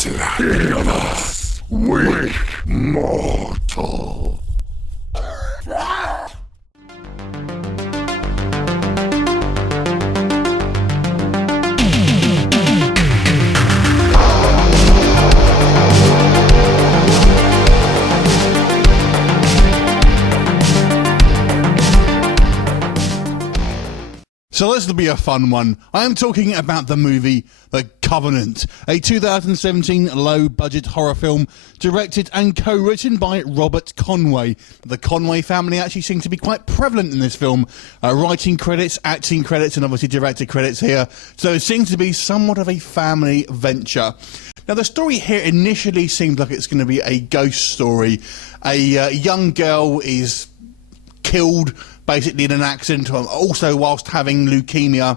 to the end of us, weak mortal. So this will be a fun one. I am talking about the movie The Covenant, a 2017 low-budget horror film directed and co-written by Robert Conway. The Conway family actually seem to be quite prevalent in this film. Writing credits, acting credits, and obviously director credits here. So it seems to be somewhat of a family venture. Now, the story here initially seemed like it's going to be a ghost story. A young girl is killed basically in an accident, also whilst having leukemia.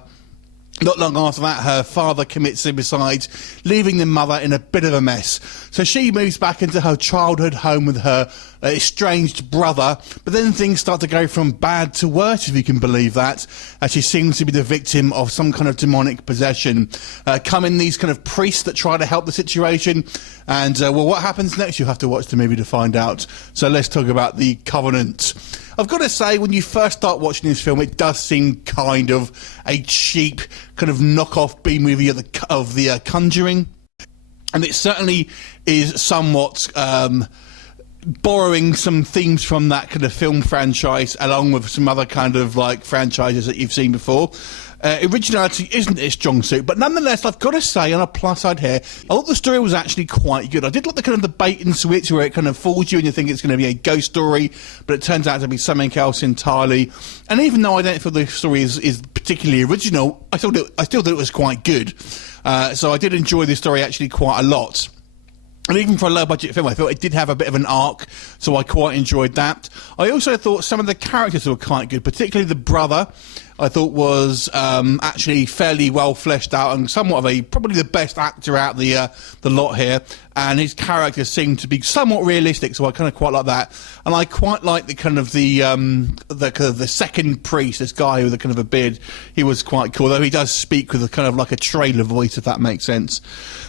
Not long after that, her father commits suicide, leaving the mother in a bit of a mess. So she moves back into her childhood home with her estranged brother, but then things start to go from bad to worse, if you can believe that, as she seems to be the victim of some kind of demonic possession. Come in these kind of priests that try to help the situation, and well, what happens next? You'll have to watch the movie to find out. So let's talk about The Covenant. I've got to say, when you first start watching this film, it does seem kind of a cheap, kind of knockoff B-movie of the Conjuring. And it certainly is somewhat borrowing some themes from that kind of film franchise, along with some other kind of like franchises that you've seen before. Originality isn't its strong suit, but nonetheless, I've got to say, on a plus side here, I thought the story was actually quite good. I did like the kind of the bait and switch where it kind of fools you and you think it's going to be a ghost story, but it turns out to be something else entirely. And even though I don't feel the story is particularly original, I still thought it was quite good. So I did enjoy the story actually quite a lot. And even for a low-budget film, I thought it did have a bit of an arc, so I quite enjoyed that. I also thought some of the characters were quite good, particularly the brother. I thought was actually fairly well fleshed out and somewhat of probably the best actor out the lot here. And his character seemed to be somewhat realistic, so I kind of quite like that. And I quite like the kind of the second priest, this guy with a kind of a beard. He was quite cool, though he does speak with a kind of like a trailer voice, if that makes sense.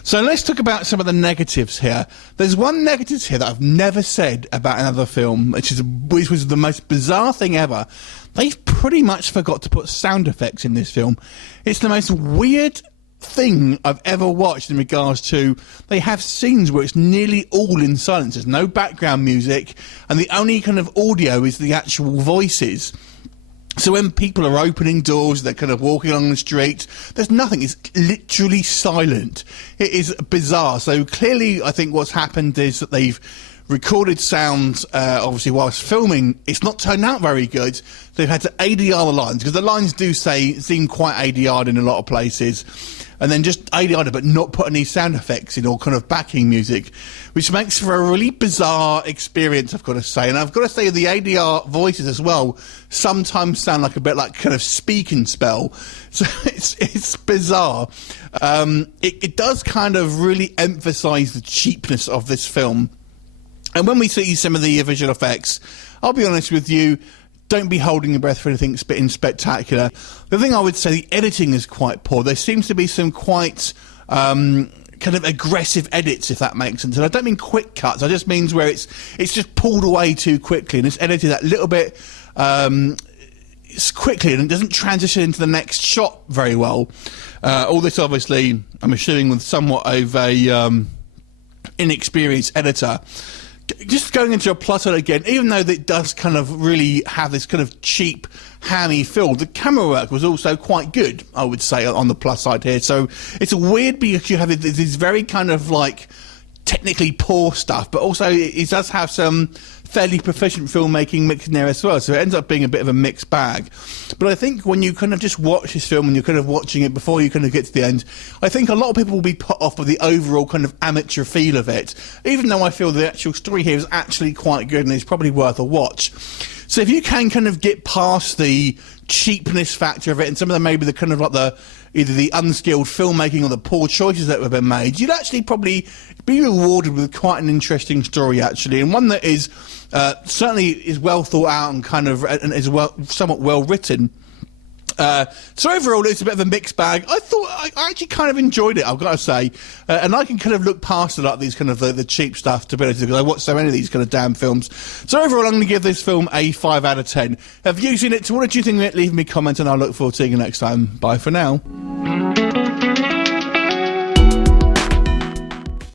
So let's talk about some of the negatives here. There's one negative here that I've never said about another film, which was the most bizarre thing ever. They've pretty much forgot to put sound effects in this film. It's the most weird thing I've ever watched in regards to, they have scenes where it's nearly all in silence. There's no background music, and the only kind of audio is the actual voices. So when people are opening doors, they're kind of walking along the street, there's nothing. It's literally silent. It is bizarre. So clearly, I think what's happened is that they've recorded sounds, obviously, whilst filming. It's not turned out very good. They've had to ADR the lines, because the lines do seem quite ADR'd in a lot of places. And then just ADR'd it, but not put any sound effects in or kind of backing music, which makes for a really bizarre experience, I've got to say. And I've got to say the ADR voices as well sometimes sound like a bit like kind of speak and spell. So it's bizarre. It does kind of really emphasise the cheapness of this film. And when we see some of the visual effects, I'll be honest with you, don't be holding your breath for anything spectacular. The thing I would say, the editing is quite poor. There seems to be some quite kind of aggressive edits, if that makes sense. And I don't mean quick cuts. I just means where it's just pulled away too quickly, and it's edited that little bit quickly, and it doesn't transition into the next shot very well. All this, obviously, I'm assuming with somewhat of a inexperienced editor. Just going into a plot side again, even though it does kind of really have this kind of cheap, hammy feel, the camera work was also quite good, I would say, on the plus side here. So it's weird because you have this very kind of like technically poor stuff, but also it does have some fairly proficient filmmaking mixed in there as well, so it ends up being a bit of a mixed bag. But I think when you kind of just watch this film and you're kind of watching it before you kind of get to the end, I think a lot of people will be put off by the overall kind of amateur feel of it, even though I feel the actual story here is actually quite good and it's probably worth a watch. So if you can kind of get past the cheapness factor of it and some of them maybe the kind of like either the unskilled filmmaking or the poor choices that have been made, you'd actually probably be rewarded with quite an interesting story, actually, and one that is certainly is well thought out and kind of and is somewhat well written. So overall, it's a bit of a mixed bag. I actually kind of enjoyed it, I've got to say. And I can kind of look past a lot of these kind of the cheap stuff, to be honest, because I watch so many of these kind of damn films. So overall, I'm going to give this film a 5 out of 10. Have you seen it? So what did you think of it? Leave me a comment and I'll look forward to seeing you next time. Bye for now.